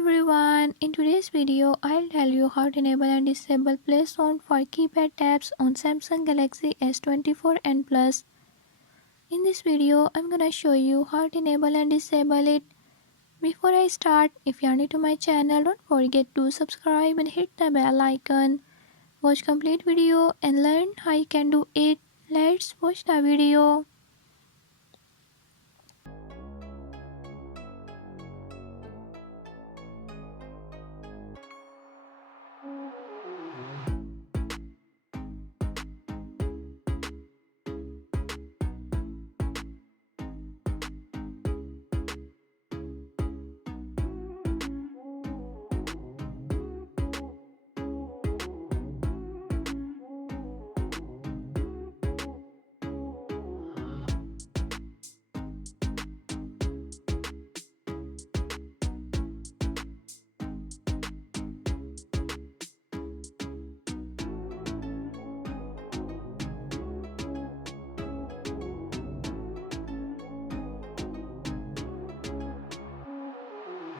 everyone, in today's video I'll tell you how to enable and disable play sound for keypad tabs on Samsung Galaxy S24 and Plus. In this video I'm gonna show you how to enable and disable it. Before I start, if you are new to my channel, don't forget to subscribe and hit the bell icon. Watch complete video and learn how you can do it. Let's watch the video.